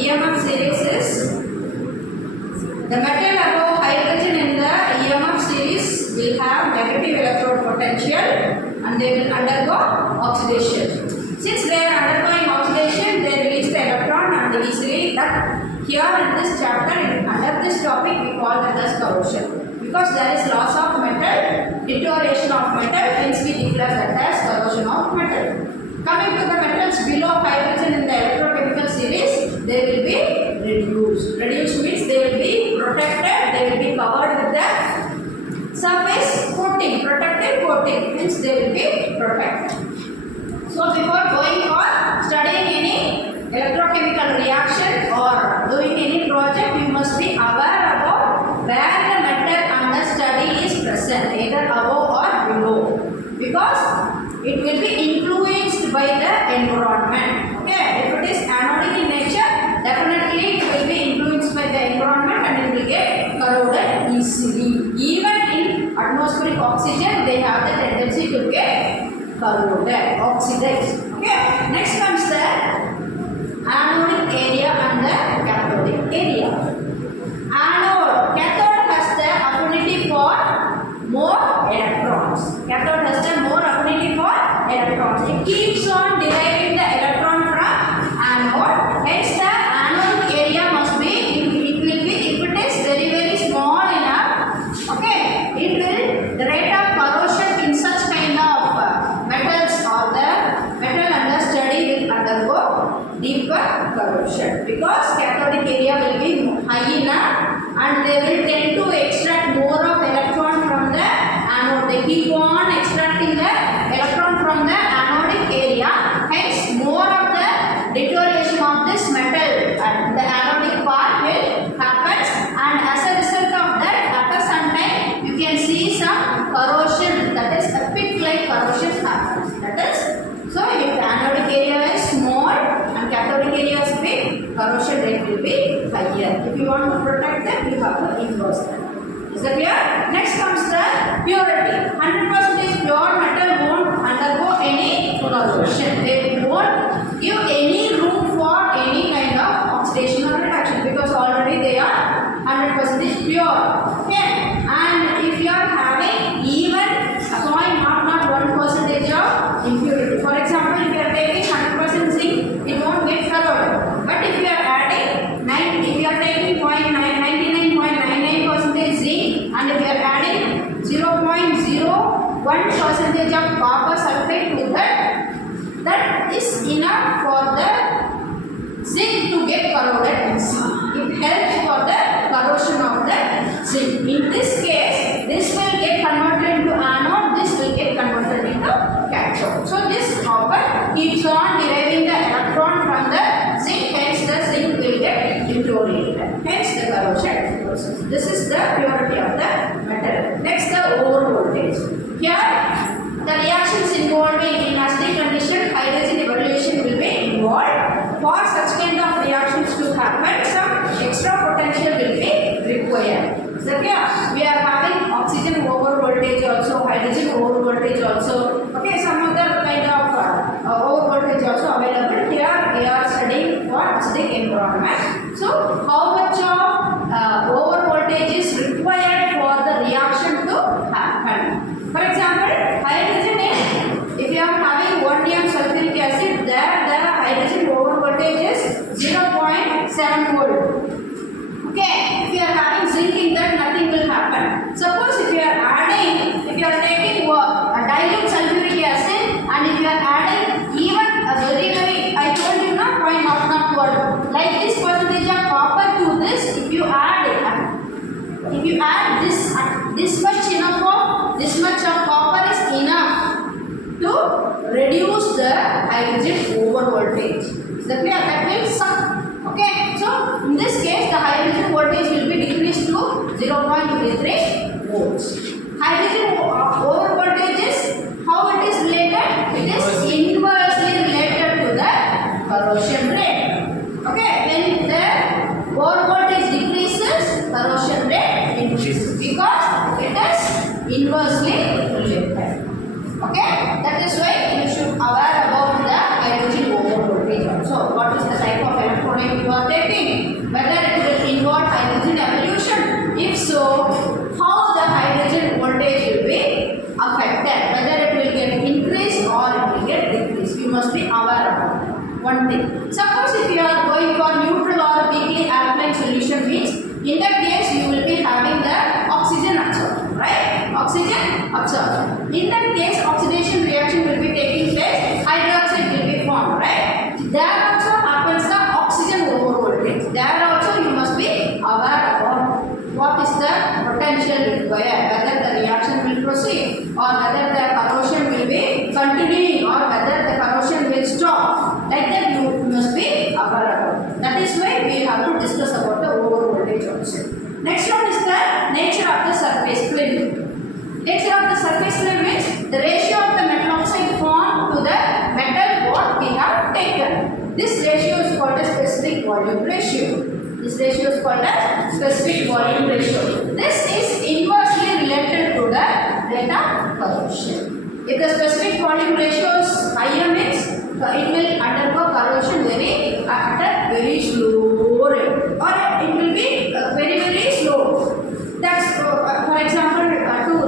EMF series is the metal above hydrogen in the EMF series will have negative electrode potential and they will undergo oxidation. Since they are undergoing oxidation, they release the electron and easily that here in this chapter, under this topic, we call that as corrosion. Because there is loss of metal, deterioration of metal, hence we declare that as corrosion of metal. Coming to the metals below hydrogen in the electrochemical series, they will be reduced. Reduced means they will be protected, they will be covered with the surface coating, protective coating, hence they will be protected. So before going on studying any electrochemical reaction or doing any project, you must be aware about where the metal under study is present, either above or below, because it will be influenced by the environment. Okay, if it is anodic in nature, definitely it will be influenced by the environment and it will get corroded easily. Even in atmospheric oxygen, they have the tendency to get corroded, oxidized. Okay, next comes the anodic area and the cathodic area. Cathode has the affinity for more electrons. Cathode has the more affinity for electrons. It keeps on deriving the electron from anode. Hence the anodic area must be, if it is very small enough, okay, it will, the rate of corrosion in such kind of metals or the metal under study will undergo deeper corrosion, because cathodic area will be high enough and they will tend to extract more of electron from the anode. They keep on extracting the electron from the anodic area, hence more of the deterioration of this metal and the anodic part will happen, and as a result of that, after some time you can see some corrosion, that is a pit-like corrosion happens. That is, so if the anodic area is small and cathodic area is big, corrosion rate will be higher. If you want to protect them, you have to inverse them. Is that clear? Next comes the purity. 100% pure metal won't undergo any corrosion. They won't give any room for any kind of oxidation or reduction, because already they are 100% pure. Okay? And if you are having even applying not 1% of impurity. For example, if you are taking 100% zinc, it won't get corroded. But if you are adding if you are taking 99.99% zinc and if you are adding 0.01% of copper sulfate to that is enough for the zinc to get corroded easily. It helps for the corrosion of the zinc. In this case, this will get converted into anode, this will get converted into cathode. So this copper keeps on deriving the electron from the zinc, hence the zinc will get deteriorated. Hence the corrosion process. This is the purity of the metal. Next, the over voltage. Here, the reactions involving in acidic condition, hydrogen evaluation will be involved. For such kind of reactions to happen, some extra potential will be required. So here we are having oxygen over voltage also, hydrogen over voltage also. Okay, some other kind of over voltage also available. Here we are studying for acidic environment. So how much of over voltage is required for the reaction to happen? For example, hydrogen if you are having 1 gram sulfuric acid, there the hydrogen over voltage is 0.7 volt. Okay, if you are having zinc in that, nothing will happen. Suppose if you are taking a dilute sulfuric acid and if you are adding even a very, I told you not 0.001, like this percentage of copper to this, if you add this much enough of this much of copper is enough to reduce the hydrogen over voltage. So that will suck. Okay, so in this case the hydrogen voltage will be decreased to 0.23 volts. Hydrogen over voltage is how it is related? It is inversely related to the corrosion rate. Okay, when the over voltage decreases, corrosion rate increases because it is inversely related. Okay, that is why you should aware about the hydrogen over voltage. So, what is the type of electronic you are taking? That is why we have to discuss about the over voltage also. Next one is the nature of the surface film. Nature of the surface film is the ratio of the metal oxide formed to the metal what we have taken. This ratio is called a specific volume ratio. This ratio is called a specific volume ratio. This is inversely related to the rate of corrosion. If the specific volume ratio is higher means it will undergo corrosion at a very slow rate, or it will be very slow. That's for example,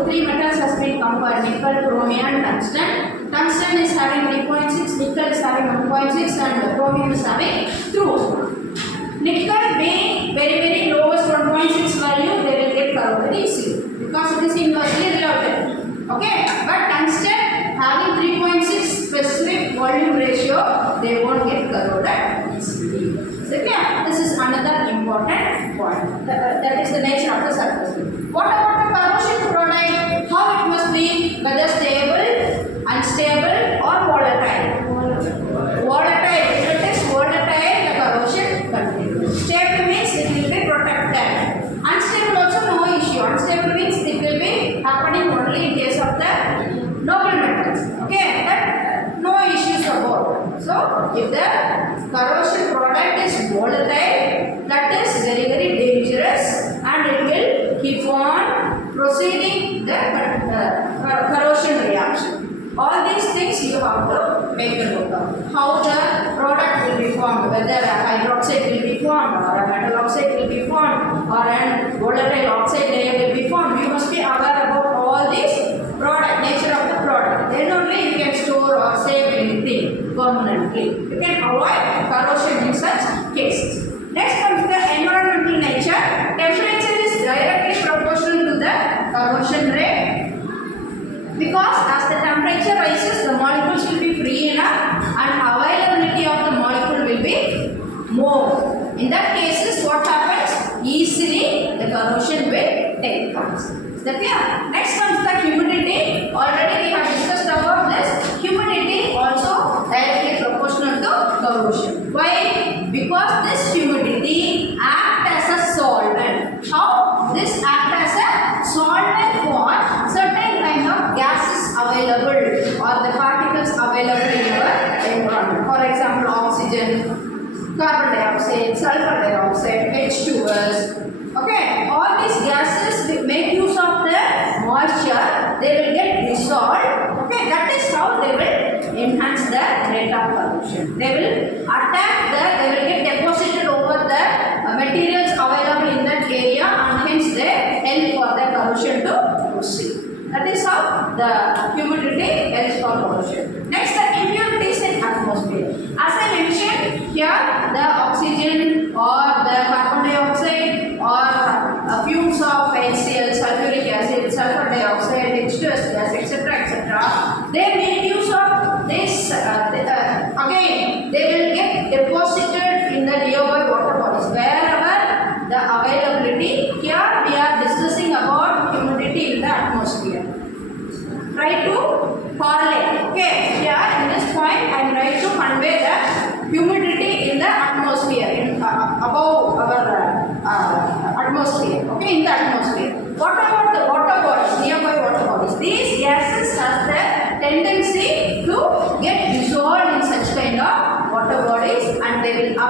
2-3 metals has been compared: nickel, chromium, and tungsten. Tungsten is having 3.6, nickel is having 1.6, and chromium is having 2. Nickel being very lowest 1.6 value, they will get corroded easily because it is inversely related. Okay, but tungsten having 3.6 specific volume ratio, they won't get corroded easily. Okay, this is another important point. That is the nature of the surface. What about the corrosion product? How it must be, whether stable, unstable, or volatile? Volatile. If it is volatile, the corrosion continues. Stable means it will be protected. Unstable also no issue. Unstable means it will be happening only in case of the noble metals. Okay, that no issues about. So, if the corrosion product is volatile, that is very dangerous, and it will keep on proceeding the corrosion reaction. All these things you have to make a note of. How the product will be formed, whether a hydroxide will be formed, or a metal oxide will be formed, or an volatile oxide layer will be formed. You must be aware about all these product, nature of the product. Then only you can store or save anything permanently. You can avoid corrosion in such cases. Next comes the environmental nature. Temperature is directly proportional to the corrosion rate. Because as the temperature rises, the molecules will be free enough and availability of the molecule will be more. In that cases, what happens? Easily the corrosion will take place. Is that clear? Next comes the humidity. Already we have discussed about this. Humidity also directly proportional to corrosion. Why? Because this humidity acts as a solvent. How? This acts as a solvent for certain kind of gases available or the particles available in our environment. For example, oxygen, carbon dioxide, sulfur dioxide, H2S. Okay, all these gases make use of the moisture. They will get dissolved. Okay, that is how they will enhance the rate of corrosion. They will they will get deposited over the materials available in that area, and hence they help for the corrosion to proceed. That is how the humidity helps for corrosion. Next, the impurities in atmosphere. As I mentioned here, the oxygen or the carbon dioxide or fumes of HCl, sulfuric acid, sulfur dioxide, H2S gas, etc., they make use of this. Again, they will get deposited in the nearby water bodies wherever the availability. Here we are discussing about humidity in the atmosphere. Try to correlate. Okay, here in this point I am trying to convey the humidity in the atmosphere, above our atmosphere. Okay, in the atmosphere. What about the water bodies, nearby water bodies? These gases have the tendency to get dissolved in such kind of water bodies, and they will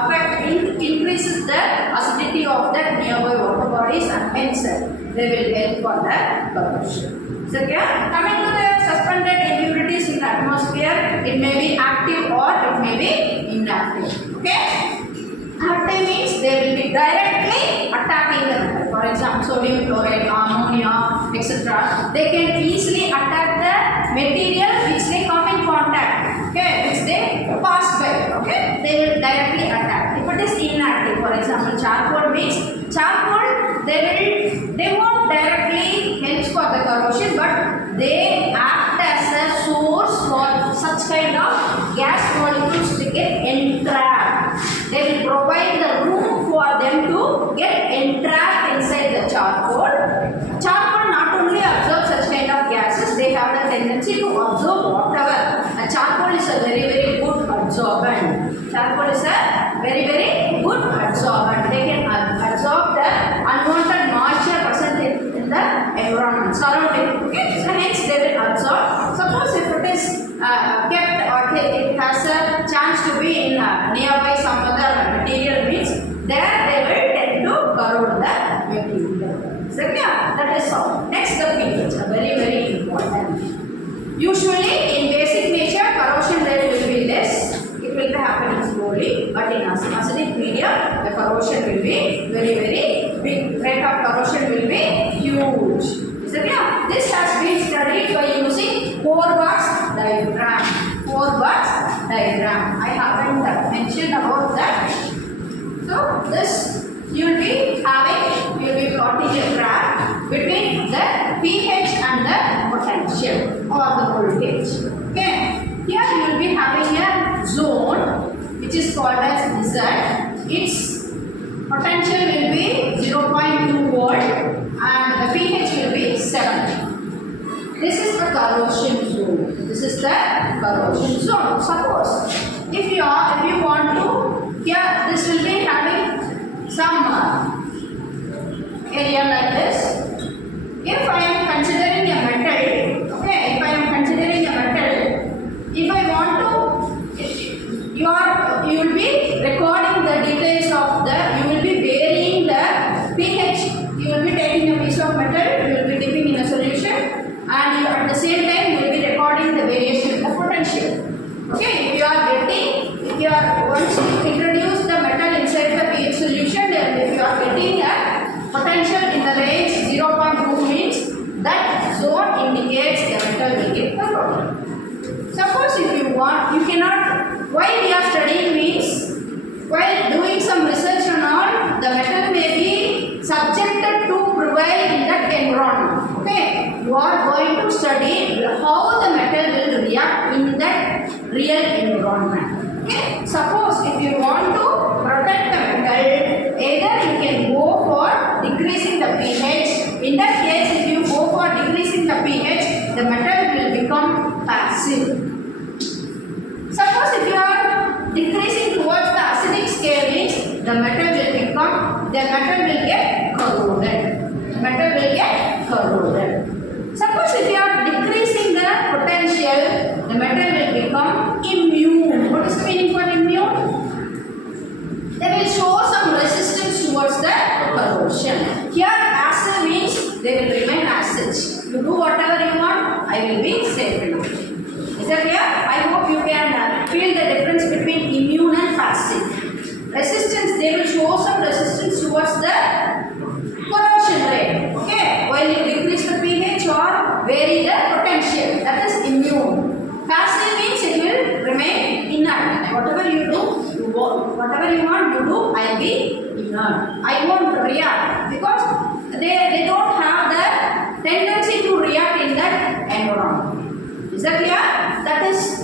increases the acidity of the nearby water bodies, and hence they will help for the corrosion. So, coming to the suspended impurities in the atmosphere, it may be active or it may be inactive. Okay, active means they will be directly attacking the metal. For example, sodium chloride, ammonia, etc. They can easily attack the material which they come in contact. Okay, which they pass by. Okay, they will directly attack. If it is inactive, for example, charcoal means charcoal, they won't directly help for the corrosion, but they act as a source for such kind of gas molecules to get entrapped. They will provide the room for them to get entrapped inside the charcoal. Charcoal not only absorbs such kind of gases, they have the tendency to absorb whatever. Charcoal is a very good absorbent. Charcoal is a very stop the unwanted moisture present in the environment surrounding. Okay, so hence they will absorb. Suppose if it is kept or it has a chance to be in nearby some other material means there they will tend to corrode the material. So yeah, that is all. Next, the pH, very important. Usually in basic nature corrosion rate will be less. It will be happening slowly, but in acidic medium the corrosion will be very big. Rate of corrosion will be huge. Is it clear? This has been studied by using 4-box diagram. 4-box diagram. I haven't mentioned about that. So this you will be plotting a graph between the pH and the potential or the voltage. Okay. Here you will be having a zone which is called as Z. Its potential will be 0.2 volt and the pH will be 7. This is the corrosion zone. This is the corrosion zone. Suppose if you want to, here this will be having some area like this. If I am considering a metal, okay, if I am considering a metal, if I want to, you will be recording the details of you will be varying the pH. You will be taking a piece of metal, you will be dipping in a solution, and at the same time you will be recording the variation in the potential. Okay, if you are once you introduce the metal inside the pH solution, then if you are getting a potential in the range 0.2 means that zone indicates the metal will get corroded. Suppose if you want, you cannot, why we are studying means, while doing some research on all, the metal may be subjected to prevail in that environment. Okay, you are going to study how the metal will react in that real environment. Okay, suppose if you want to protect the metal, either you can go for decreasing the pH. In that case, if you go for decreasing the pH, the metal will become passive. Suppose if you are decreasing towards the acidic scale means the metal will get corroded. Metal will get corroded. Suppose if you are decreasing the potential, the metal will become immune. What is the meaning for immune? They will show some resistance towards the corrosion. Here acid means they will remain acid. You do whatever you want, I will be safe enough. Is that clear? I hope you can feel the difference between immune and passive. Resistance, they will show some resistance towards the corrosion rate. Okay, while you decrease the pH or vary the potential, that is immune. Passive means it will remain inert. Whatever you do, you want. Whatever you want, you do, I will be inert. I won't react because they don't have the tendency to react in that environment. Is that clear?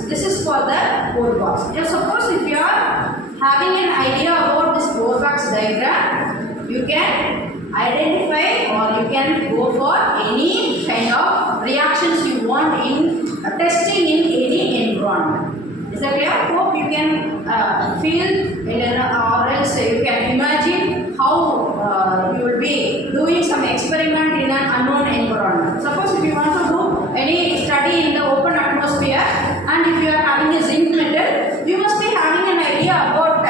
This is for the 4-box. Now suppose if you are having an idea about this 4-box diagram, you can identify or you can go for any kind of reactions you want in testing in any environment. Is that clear? Hope you can feel or else you can imagine how you will be doing some experiment in an unknown environment. Suppose if you want to do any study in the open atmosphere and if you are having a zinc metal, you must be having an idea about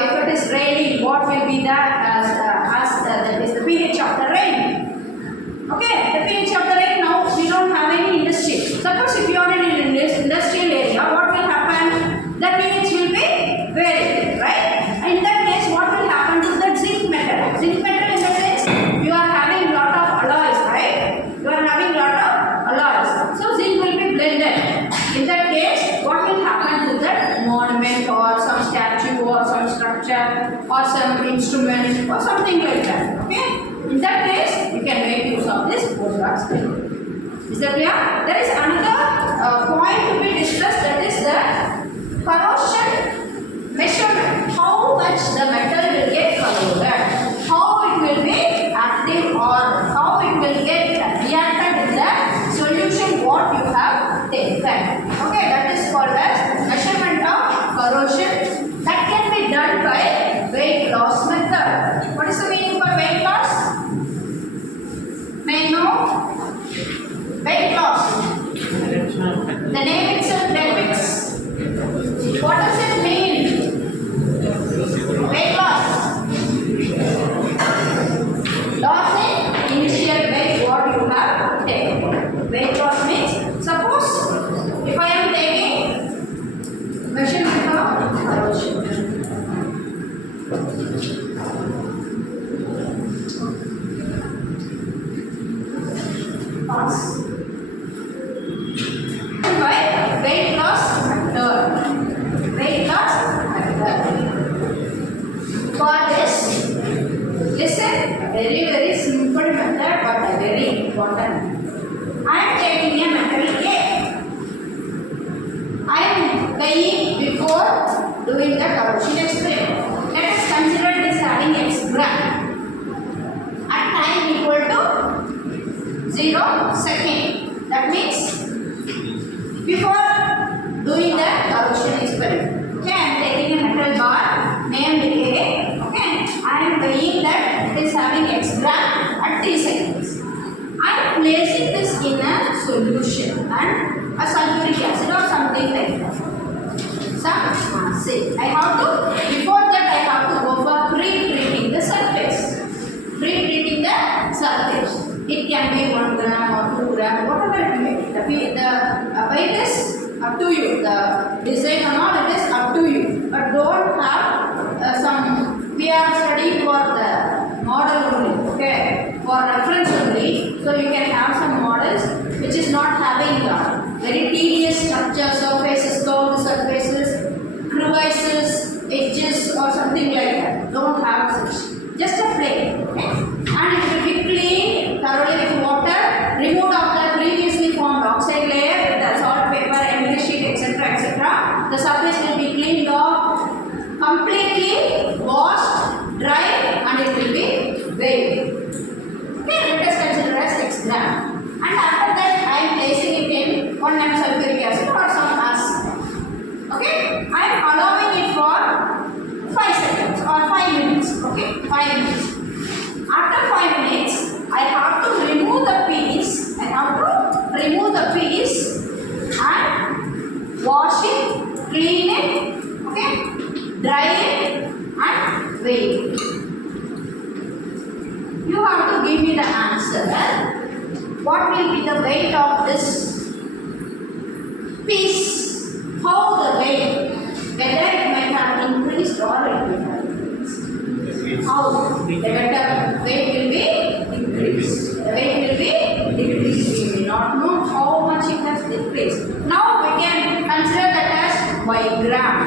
if it is raining, what will be that is the pH of the rain. Okay, the pH of the rain, now we don't have any industry. Suppose if you are in an industrial area, what will happen? The pH will be varied, right? In that case, what will happen to the zinc metal? Zinc metal in the sense, you are having lot of alloys, right? You are having lot of alloys. So zinc will be blended. In that case, what will happen to that monument or some statue or some structure or some instrument or something like that? Okay? In that case, you can make use of this 4-box diagram. Is that clear? There is another point to be discussed, that is the corrosion measurement. How much the metal will get corroded, how it will be active or how it will get reacted in the solution what you have taken. Okay, that is called as measurement of corrosion. That can be done by weight loss method. What is the meaning for weight Pass. By weight loss method. Weight loss method. For this, listen, very simple method but very important. I am taking a metal A. I am weighing before doing the corrosion experiment. Let us consider this having x gram at time equal to 0 second. That means before doing the corrosion experiment. Okay, I am taking a metal bar named A. Okay, I am weighing that it is having x gram at 3 seconds. I am placing this in a solution and a sulfuric acid or something like that. Say I have to, before that I have to go for pre-treating the surface. Pre-treating the surface. It can be 1 gram or 2 gram, whatever it may be. The weight is up to you. The design and all, it is up to you. But don't have some, we are studying for the model only, okay, for reference only. So you can have some models which is not having very tedious structure, surfaces, curved surfaces, crevices, edges or something like that. Don't have such. Just a plane, okay? And it will be cleaned thoroughly with water, removed of the previously formed oxide layer with the salt, paper, emulsion sheet, etc. The surface will be cleaned off, completely washed, dried, and it will be weighed. Okay, let us consider as x gram. And after that, I am placing it in 1 gram sulfuric acid or some acid. Okay, I am allowing it for 5 seconds or 5 minutes. Okay, 5 minutes. After 5 minutes, I have to remove the piece. I have to remove the piece and wash it, clean it, okay, dry it, and weigh it. You have to give me the answer. What will be the weight of this piece? How the weight? Whether it might have increased or it may have decreased. How? The weight will be increased. The weight will be decreased. We may not know how much it has decreased. Now we can consider that as y gram.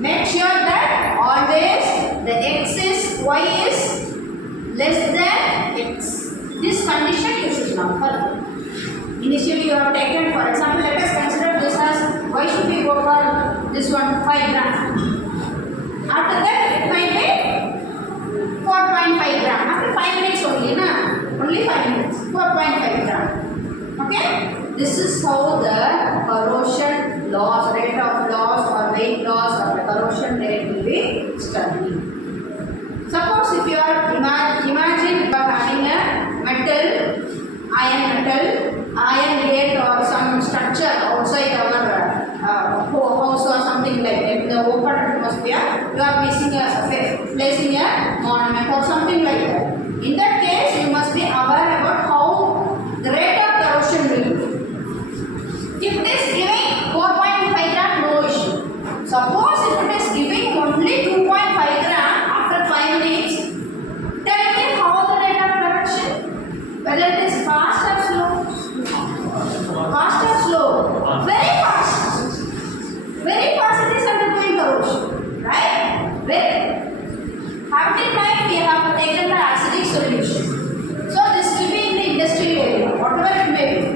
Make sure that always the x is, y is less than x. This condition you should not follow. Initially you have taken, for example, let us consider this as, why should we go for this one 5 gram? After that it might be 4.5 gram. After 5 minutes only, na? Only 5 minutes. 4.5 gram. Okay? This is how the corrosion loss, rate of loss or weight loss or the corrosion rate will be studied. Suppose if you are, imagine you are having a iron gate or some structure outside our house or something like that. In the open atmosphere, you are placing a monument or something like that. In that case, you must be aware about how the rate of corrosion will be. If it is giving 4.5 gram, no issue. Suppose if it is giving only 2.5 gram after 5 minutes, tell me how the rate of corrosion, whether it is fast or slow. Fast or slow? Very fast. Very fast it is undergoing corrosion. Right? Very. Have in mind we have taken the acidic solution. So this will be in the industrial area, whatever it may be.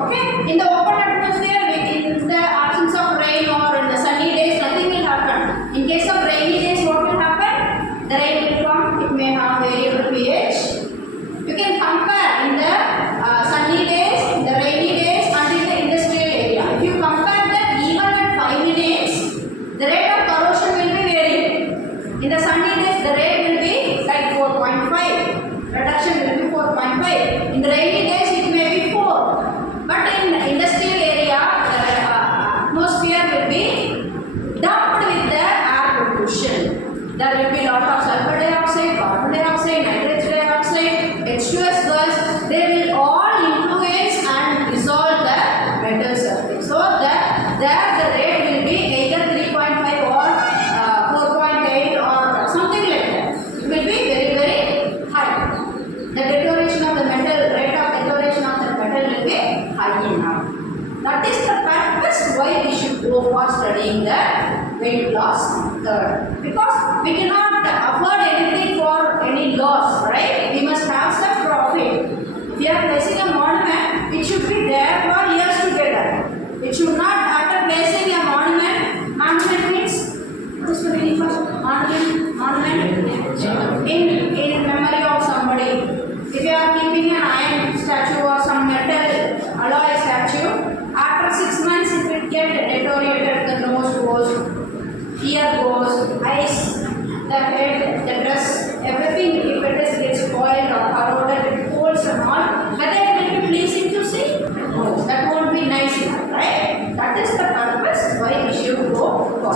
Okay? In the open atmosphere, in the absence of rain or in the sunny days, nothing will happen. In case of rainy days, what will happen? The rain will come, it may have variable pH. You can compare in the sunny days, in the rainy days, and in the industrial area. If you compare that, even at 5 minutes, the rate of corrosion will be varying. In the sunny days, the rate will be like 4.5. Reduction will be 4.5. In the rainy days, it may be 4. But in the industrial area, the atmosphere will be dumped with the air pollution. There will be lot of sulfur dioxide, carbon dioxide, nitrous dioxide, H2S gas. They will all influence and dissolve the metal surface. So there the rate will be either 3.5 or weight loss. Third, because we cannot afford anything for any loss, right? We must have some profit. If you are placing a monument, it should be there for years together. It should not, after placing a monument means, what is the meaning of monument? In memory of somebody. If you are keeping an iron statue or some metal alloy statue, after 6 months it will get deteriorated. The nose goes, ear goes, eyes, the head, the dress, everything. If it is gets spoiled or corroded, folds and all, whether it will be pleasing to see? No, that won't be nice enough, right? That is the purpose why we should go for.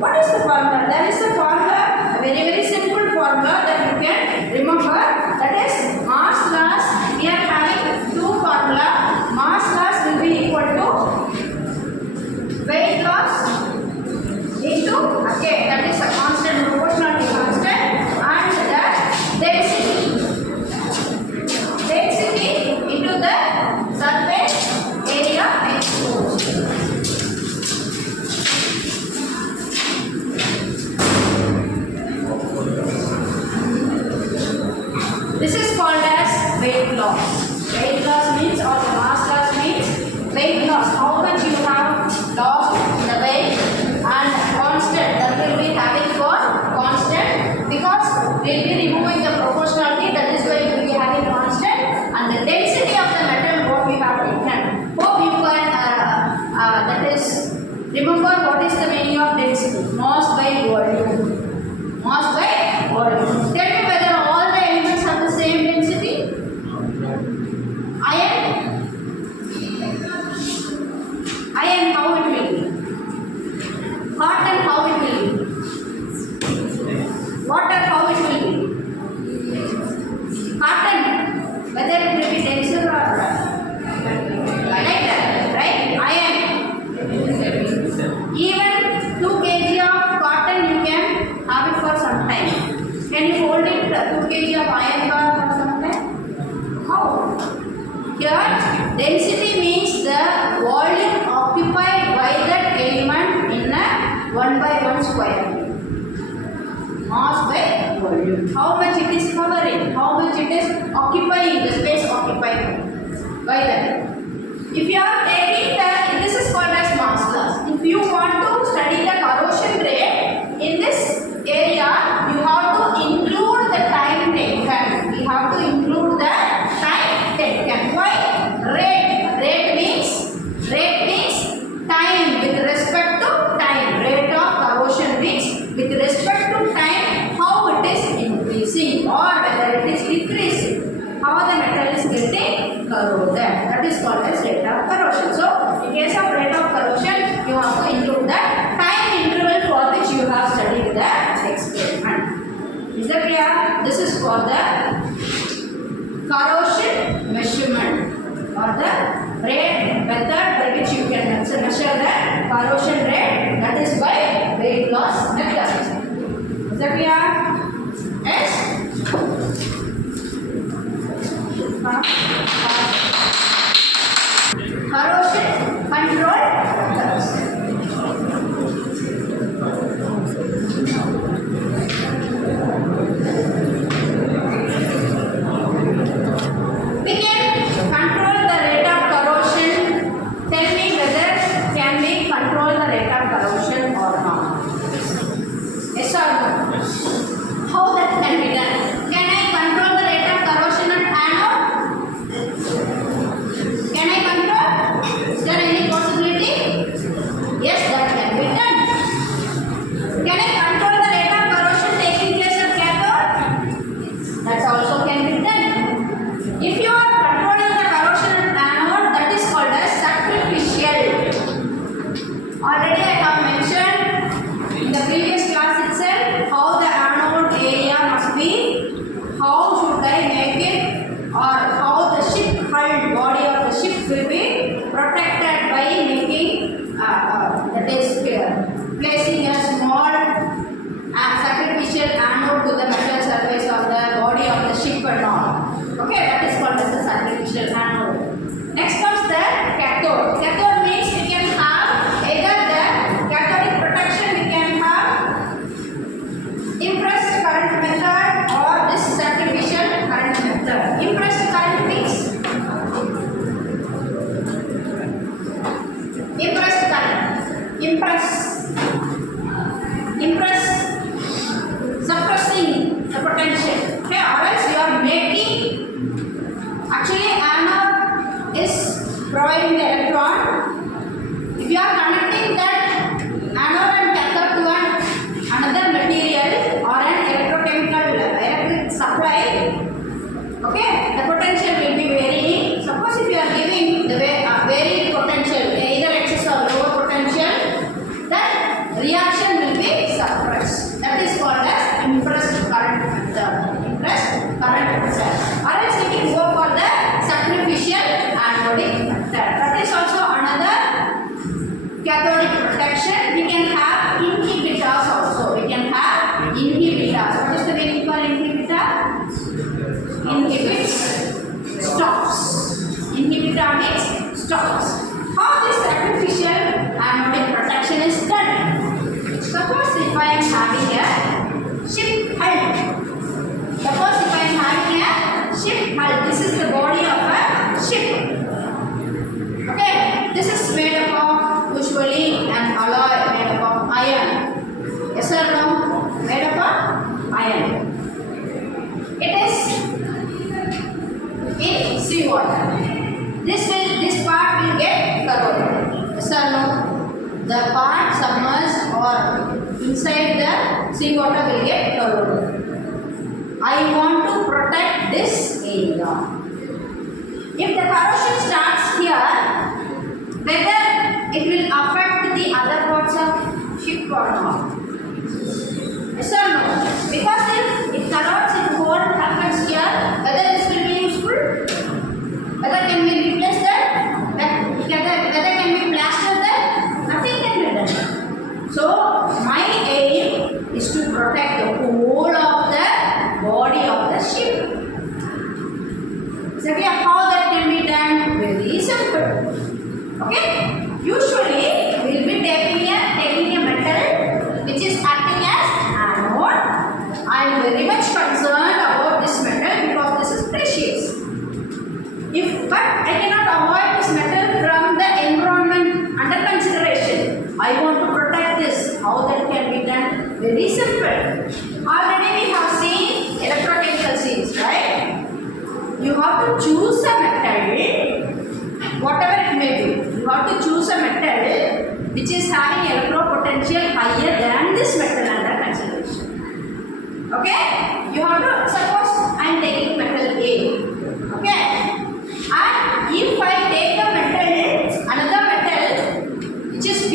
What is the formula? There is a formula, a very simple formula that you can remember. That is mass loss. We are having two formula. Mass loss will be equal to weight loss into, okay, that is a constant, proportionality constant, and the density into the surface area exposed. This is called as weight loss. Weight loss means, or the mass loss means, weight loss. How much you have lost the weight, and constant, that will be having for constant, because we will be removing the proportionality, that is why we will be having constant, and the density of the metal what we have taken. Hope you can, that is, remember what is the meaning of density. Mass by volume. Mass by volume. Tell me whether all the elements have the same density. Iron, how it will be? Cotton, how it will be? Water, how it will be? Cotton, whether it will be denser or lighter, right? Iron, even 2 kg of cotton you can have it for some time. Can you hold it 2 kg of iron bar for some time? How? Here, density means the volume occupied by that element in a 1 by 1 square. Mass by volume. How much it is covering? How much it is occupying, the space occupied by that. If you are taking the, this is called as mass loss. If you want to study the corrosion rate in this area, you have to include the time taken. We have to include the time taken. Why? Rate means time with respect to time. Rate of corrosion means with respect to time how it is increasing or whether it is decreasing. How the metal is getting corroded. That is called as rate of corrosion. So, in case of rate of corrosion, you have to include the time interval for which you have studied the experiment. Is that clear? This is for the corrosion measurement or the rate method by which you can measure the corrosion rate, that is by weight loss method. Is that clear? Yes? Corrosion control methods. We can control the rate of corrosion. Tell me whether can we control the rate of corrosion or not. Yes or no? How that can be done? Can I control the rate of corrosion at anode? Can I control? Is there any possibility? Yes, that can be done. Can I control the rate of corrosion taking place at cathode? That also can be done. If you are controlling the corrosion at anode, that is called as sacrificial. Already I have mentioned in the previous class itself how the anode area must be Impressed current method or this sacrificial current method. Impressed current means impressed current. Impress suppressing the potential. Okay, or else you are making. Actually, anode is providing the electron. If you are connecting that anode and cathode to another material or an electrochemical electric supply, okay, the potential will be varying. Suppose if you are giving the varying potential, either excess or lower potential, then reaction will be suppressed. That is called as impressed current method. Impressed current method. Or else we can go for the sacrificial anodic method. That is also another cathodic protection. We can have inhibitors also. We can have inhibitors. What is the meaning for inhibitor? Inhibits, stops. Inhibitor means stops. How this sacrificial anodic protection is done? Suppose if I am having a ship hull. Suppose if I am having a ship hull. This is the body of a ship. Okay, this is made up of usually an alloy made up of iron. Yes or no? Made up of iron. It is in seawater. This part will get corroded. Yes or no? The part submerged or inside the seawater will get corroded. I want to protect this area. If the corrosion starts here, whether it will affect the other parts of ship or not? Yes or no? Because if corrodes, if what happens here, whether this will be useful, whether can we replace that, whether can we plaster that, nothing can be done. So my aim is to protect the whole of the body of the ship. So how that can be done? Very simple. Okay? Usually we will be taking a metal which is acting as anode. I am very much concerned about this metal because this is precious. But I cannot avoid this metal from the environment under consideration. I want to protect this. How that can be done? Very simple. Already we have seen electrochemical scenes, right? You have to choose a metal, whatever it may be. You have to choose a metal which is having electropotential higher than this metal under consideration. Okay? You have to, suppose I am taking metal A. Okay? And if I take a metal, another metal which is B,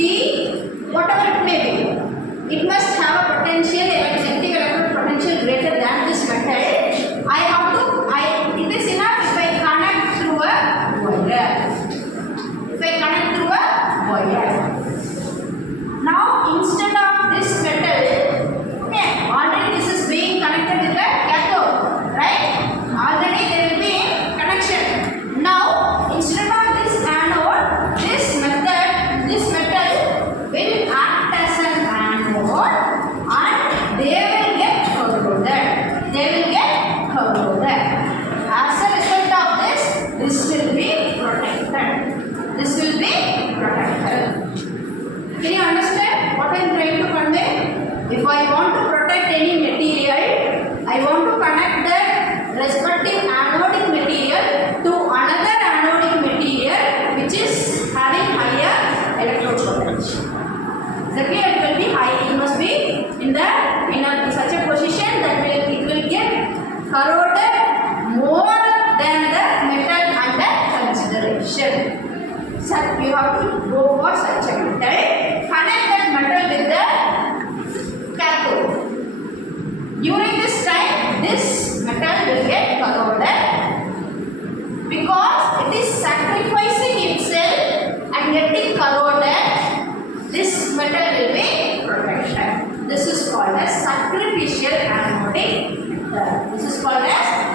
whatever it may be, it must have a potential, electric electric potential greater than this metal. It is enough if I connect through a wire. Now instead of this metal, okay, already this is being connected with the cathode, right? Already there will be connection. Now instead of this anode, this metal will act as an anode and they will get corroded. As a result of this will be protected. Can you understand what I am trying to convey? If I want to protect any material, I want to connect the respective anodic material to another anodic material which is having higher electrode potential. Exactly, it will be high. It must be in such a position that it will get corroded more than the metal under consideration. So you have to go for such a metal. Connect that metal with the cathode. During this time, this metal will get corroded because it is sacrificing itself and getting corroded. This metal will be protected. This is called as sacrificial anodic method. This is called as